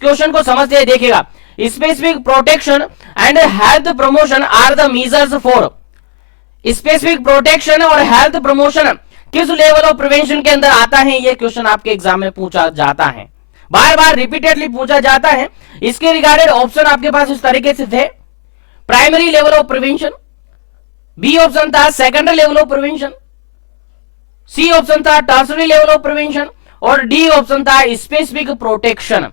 Question को समझते हैं, देखिएगा, specific protection and health promotion are the measures for, specific protection और हेल्थ प्रमोशन किस लेवल ऑफ प्रिवेंशन के अंदर आता है, ये क्वेश्चन आपके एग्जाम में पूछा जाता है, बार बार रिपीटेडली पूछा जाता है। इसके रिगार्डेड ऑप्शन आपके पास इस तरीके से थे, primary level of prevention, B option था secondary level of prevention, C option था टर्सरी लेवल ऑफ प्रिवेंशन और डी ऑप्शन था स्पेसिफिक प्रोटेक्शन।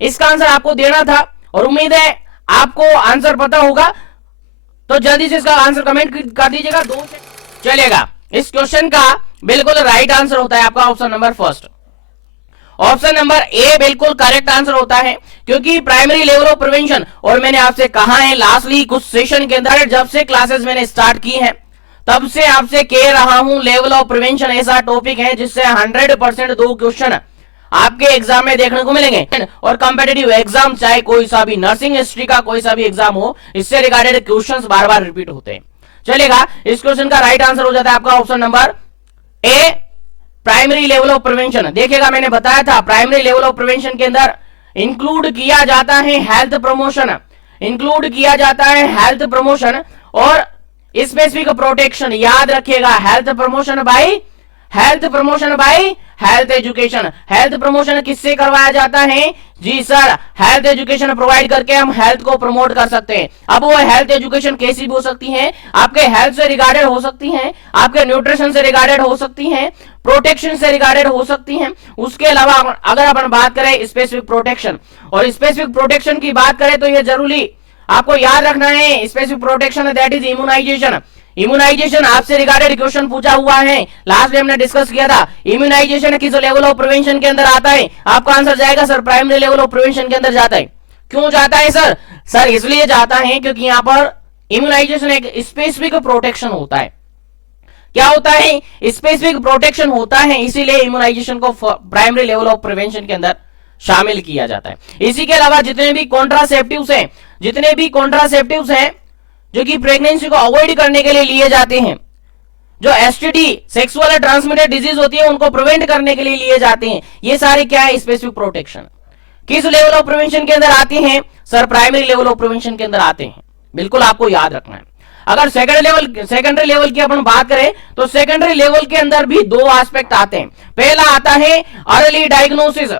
इसका आंसर आपको देना था और उम्मीद है आपको आंसर पता होगा, तो जल्दी से इसका आंसर कमेंट कर दीजिएगा। दो से चलेगा। इस क्वेश्चन का बिल्कुल राइट आंसर होता है आपका option number first, option number A बिल्कुल करेक्ट आंसर होता है, क्योंकि प्राइमरी लेवल ऑफ प्रिवेंशन, और मैंने आपसे कहा है लास्टली कुछ सेशन के अंदर, जब से क्लासेस मैंने स्टार्ट की है तब से आपसे कह रहा हूं, लेवल ऑफ प्रिवेंशन ऐसा टॉपिक है जिससे 100% 2 क्वेश्चन आपके एग्जाम में देखने को मिलेंगे। और कॉम्पिटिटिव एग्जाम चाहे कोई सा भी, नर्सिंग हिस्ट्री का कोई सा भी एग्जाम हो, इससे रिगार्डेड क्वेश्चंस बार बार रिपीट होते हैं। चलेगा, इस क्वेश्चन का राइट आंसर हो जाता है आपका option number A, primary level of prevention. देखिएगा, मैंने बताया था प्राइमरी लेवल ऑफ प्रिवेंशन के अंदर इंक्लूड किया जाता है हेल्थ प्रमोशन, इंक्लूड किया जाता है हेल्थ प्रमोशन और स्पेसिफिक प्रोटेक्शन। याद रखिएगा, health promotion by health education. Health promotion किससे करवाया जाता है? जी सर, हेल्थ एजुकेशन प्रोवाइड करके हम हेल्थ को प्रमोट कर सकते हैं। अब वो हेल्थ एजुकेशन कैसी भी हो सकती है, आपके हेल्थ से रिगार्डेड हो सकती है, आपके न्यूट्रिशन से रिगार्डेड हो सकती है, प्रोटेक्शन से रिगार्डेड हो सकती है। उसके अलावा अगर अपन बात करें स्पेसिफिक प्रोटेक्शन, और स्पेसिफिक प्रोटेक्शन की बात करें तो ये जरूरी आपको याद रखना है, specific protection that is immunisation. Immunisation आपसे रिगार्डेड क्वेश्चन पूछा हुआ है, लास्ट में हमने डिस्कस किया था। इम्यूनाइजेशन किस लेवल ऑफ प्रिवेंशन के अंदर आता है? आपका आंसर जाएगा sir primary level of prevention के अंदर जाता है। क्यों जाता है सर? सर इसलिए जाता है क्योंकि यहां पर इम्यूनाइजेशन एक स्पेसिफिक प्रोटेक्शन होता है। क्या होता है? स्पेसिफिक प्रोटेक्शन होता है, इसीलिए इम्यूनाइजेशन को प्राइमरी लेवल ऑफ प्रिवेंशन के अंदर शामिल किया जाता है। इसी के अलावा जितने भी कॉन्ट्रासेप्टिव्स हैं जो कि प्रेगनेंसी को अवॉइड करने के लिए लिए जाते हैं, जो एसटीडी सेक्सुअल ट्रांसमिटेड डिजीज होती है उनको प्रिवेंट करने के लिए लिए जाते हैं, ये सारे क्या है? Specific protection. किस लेवल ऑफ प्रिवेंशन के अंदर आते हैं? Sir primary level of prevention के अंदर आते हैं। बिल्कुल आपको याद रखना है। अगर सेकेंडरी लेवल की अपन बात करें तो सेकेंडरी लेवल के अंदर भी 2 एस्पेक्ट आते हैं। पहला आता है अर्ली डायग्नोसिस,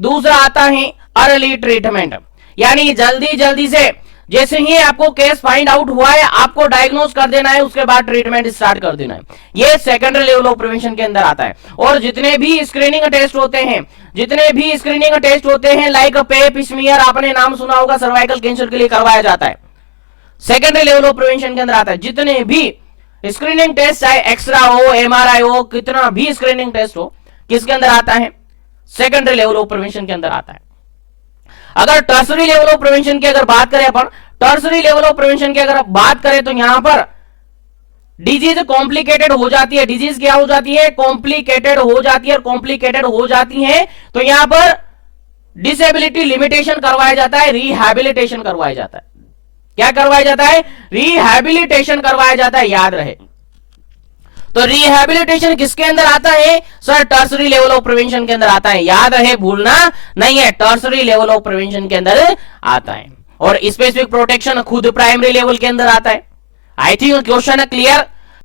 दूसरा आता है अर्ली ट्रीटमेंट। यानी जल्दी से जैसे ही आपको केस फाइंड आउट हुआ है आपको डायग्नोस कर देना है, उसके बाद ट्रीटमेंट स्टार्ट कर देना है। ये सेकेंडरी लेवल ऑफ प्रिवेंशन के अंदर आता है। और जितने भी स्क्रीनिंग टेस्ट होते हैं लाइक पेप स्मीयर, आपने नाम सुना होगा, सर्वाइकल कैंसर के लिए करवाया जाता है, सेकेंडरी लेवल ऑफ प्रिवेंशन के अंदर आता है। जितने भी स्क्रीनिंग टेस्ट, चाहे एक्सरा हो, एमआरआई हो, कितना भी स्क्रीनिंग टेस्ट हो, किसके अंदर आता है? सेकेंडरी लेवल ऑफ प्रिवेंशन के अंदर आता है। अगर टर्सरी लेवल ऑफ प्रिवेंशन की अगर बात करें अपन, तो यहां पर डिजीज कॉम्प्लिकेटेड हो जाती है। डिजीज क्या हो जाती है? कॉम्प्लिकेटेड हो जाती है, तो यहां पर डिसेबिलिटी लिमिटेशन करवाया जाता है, रिहैबिलिटेशन करवाया जाता है। क्या करवाया जाता है? रिहैबिलिटेशन करवाया जाता है, याद रहे। तो रिहैबिलिटेशन किसके अंदर आता है? Sir tertiary level of prevention के अंदर आता है, याद रहे, भूलना नहीं है, टर्सरी लेवल ऑफ प्रिवेंशन के अंदर आता है। और स्पेसिफिक प्रोटेक्शन खुद प्राइमरी लेवल के अंदर आता है। I think question clear.